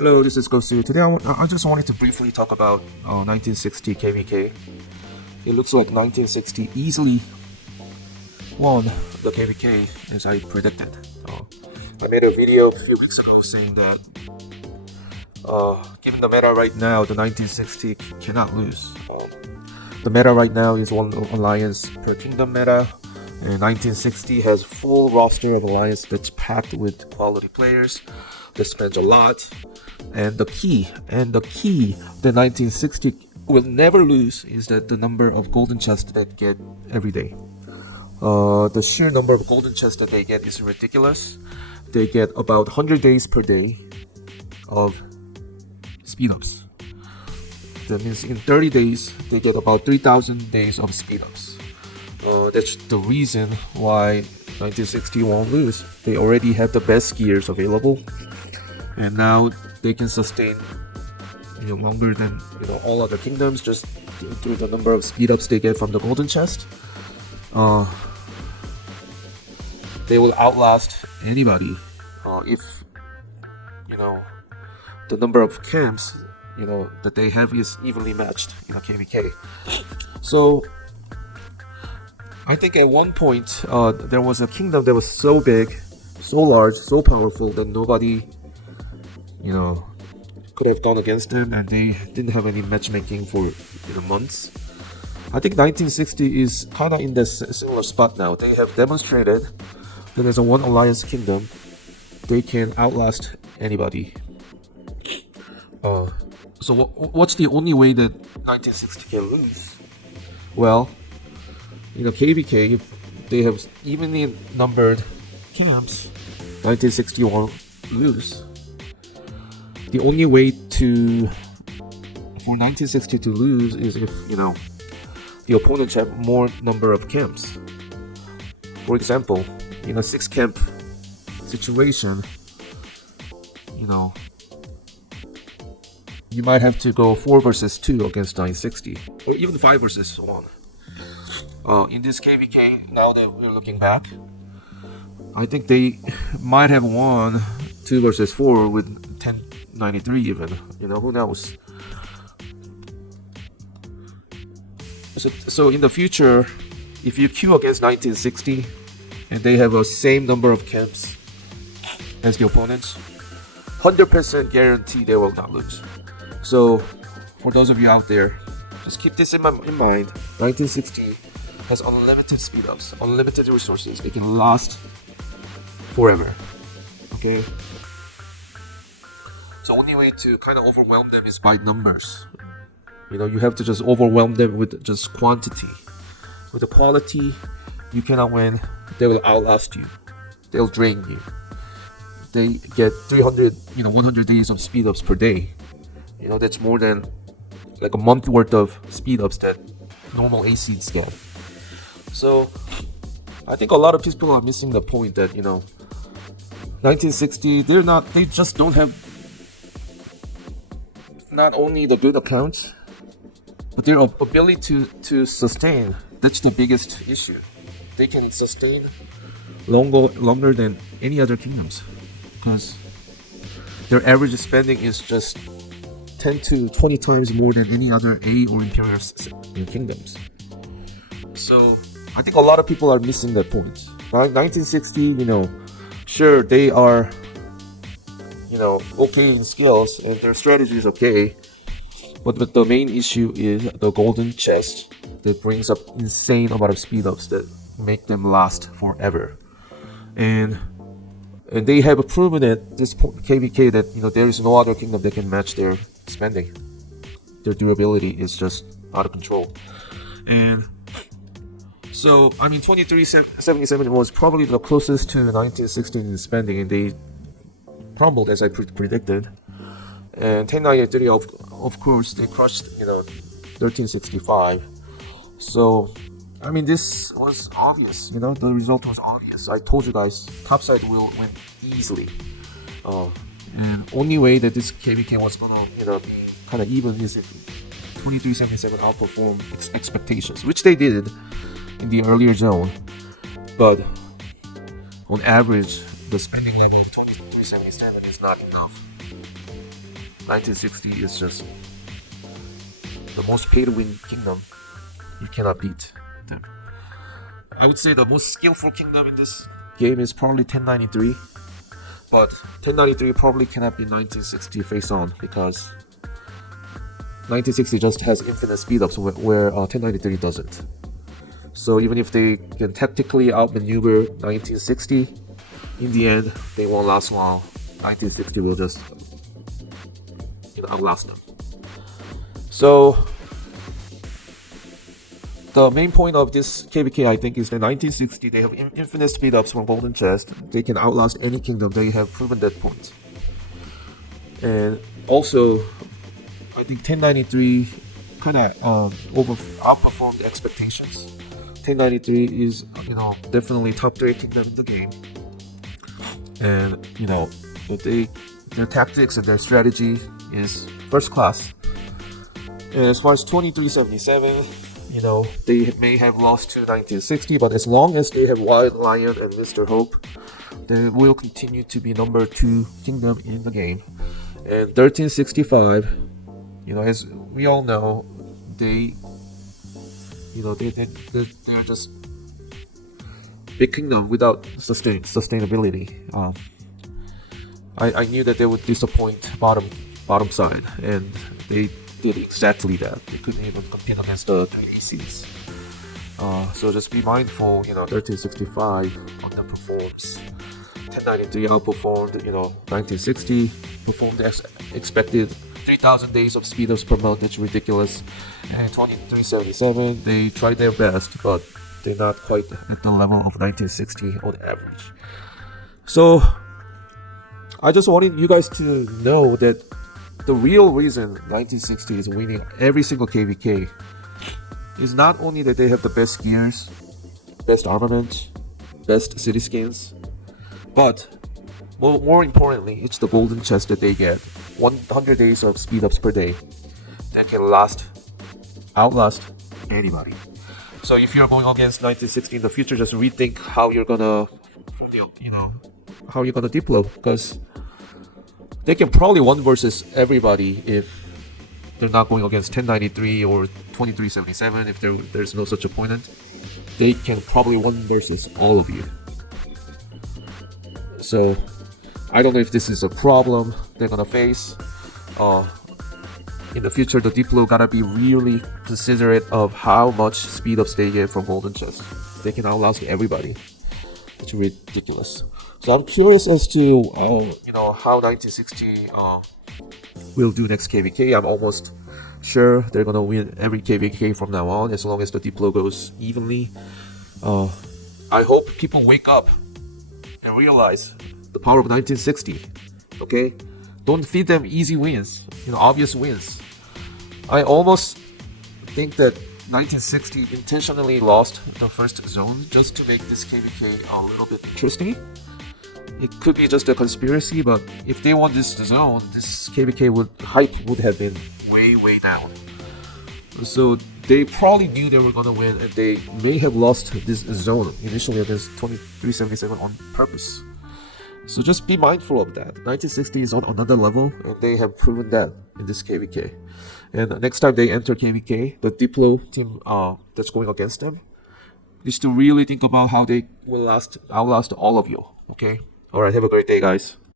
Hello, this is Gosu. Today I just wanted to briefly talk about 1960 KvK. It looks like 1960 easily won the KvK as I predicted. I made a video a few weeks ago saying that given the meta right now, the 1960 cannot lose. The meta right now is one alliance per kingdom meta, and 1960 has full roster of alliance that's packed with quality players that spends a lot. And the key that 1960 will never lose is that the number of golden chests that get every day. The sheer number of golden chests that they get is ridiculous. They get about 100 days per day of speed ups. That means in 30 days they get about 3,000 days of speed ups. That's the reason why 1960 won't lose. They already have the best gears available, and now they can sustain longer than all other kingdoms just through the number of speed ups they get from the golden chest. They will outlast anybody if the number of camps that they have is evenly matched in a KvK. So I think at one point there was a kingdom that was so big, so large, so powerful that nobody could have gone against them, and they didn't have any matchmaking for months. I think 1960 is kind of in this similar spot now. They have demonstrated that as a one alliance kingdom, they can outlast anybody. So what's the only way that 1960 can lose? Well, KvK, they have evenly numbered camps. 1960 won't lose. The only way for 1960 to lose is if the opponents have more number of camps. For example, in a 6-camp situation, you might have to go 4 versus 2 against 960, or even 5 versus 1. In this KvK, now that we're looking back, I think they might have won 2 versus 4 with 1093 even. Who knows? So in the future, if you queue against 1960 and they have the same number of camps as the opponents, 100% guarantee they will not lose. So for those of you out there, just keep this in mind. 1960 has unlimited speed ups, unlimited resources. They can last forever. Okay? The only way to kind of overwhelm them is by numbers. You have to just overwhelm them with just quantity. With the quality, you cannot win. They will outlast you. They'll drain you. They get 100 days of speed ups per day. That's more than like a month worth of speed ups that normal ACs get. So I think a lot of people are missing the point that 1960, they just don't have not only the good accounts, but their ability to sustain. That's the biggest issue. They can sustain longer than any other kingdoms, because their average spending is just 10 to 20 times more than any other A or Imperial kingdoms. So I think a lot of people are missing that point. 1960, sure, they are okay in skills and their strategy is okay, but the main issue is the golden chest that brings up insane amount of speed ups that make them last forever. And they have proven at this point, KvK, that there is no other kingdom that can match their spending. Their durability is just out of control. And so 2377 was probably the closest to 1960 in spending, and they crumbled as I predicted. And 1093, of course, they crushed 1365. So this was obvious. The result was obvious. I told you guys, topside will win easily. And only way that this KvK was gonna be kind of even is if 2377 outperformed expectations, which they did in the earlier zone. But on average, the spending level of 2377 is not enough. 1960 is just the most pay-to-win kingdom. You cannot beat them. I would say the most skillful kingdom in this game is probably 1093, but 1093 probably cannot be 1960 face on, because 1960 just has infinite speed-ups where 1093 doesn't. So even if they can tactically outmaneuver 1960, in the end they won't last long. 1960 will just outlast them. So the main point of this KvK, I think, is that 1960 they have infinite speed-ups from Golden Chest. They can outlast any kingdom. They have proven that point. And also, I think 1093 kind of outperformed expectations. 1093 is definitely top 3 kingdom in the game, and their tactics and their strategy is first class. And as far as 2377, they may have lost to 1960, but as long as they have Wild Lion and Mr. Hope, they will continue to be number 2 kingdom in the game. And 1365, as we all know, they're just big kingdom without sustainability. I knew that they would disappoint bottom side, and they did exactly that. They couldn't even compete against the 3ACs. So just be mindful, 1365 underperforms. 1093 outperformed, 1960 performed as expected. 3,000 days of speed-ups per month, that's ridiculous. And 2377, they tried their best, but they're not quite at the level of 1960 on average. So I just wanted you guys to know that the real reason 1960 is winning every single KvK is not only that they have the best gears, best armament, best city skins, but more importantly, it's the golden chest that they get. 100 days of speed ups per day that can outlast anybody. So if you're going against 1960 in the future, just rethink how you're gonna deploy, because they can probably 1 versus everybody if they're not going against 1093 or 2377. If there's no such opponent, they can probably 1 versus all of you. So I don't know if this is a problem they're gonna face. In the future, the Diplo gotta be really considerate of how much speed ups they get from Golden Chest. They can outlast everybody. It's ridiculous. So I'm curious as to how 1960 will do next KvK. I'm almost sure they're gonna win every KvK from now on, as long as the Diplo goes evenly. I hope people wake up and realize the power of 1960. Okay, don't feed them easy wins, obvious wins. I almost think that 1960 intentionally lost the first zone just to make this KvK a little bit interesting. It could be just a conspiracy, but if they won this zone, this KvK hype would have been way down. So they probably knew they were gonna win, and they may have lost this zone initially against 2377 on purpose. So just be mindful of that. 1960 is on another level, and they have proven that in this KvK. And next time they enter KvK, the Diplo team that's going against them needs to really think about how they will outlast all of you. Okay? Alright, have a great day, guys.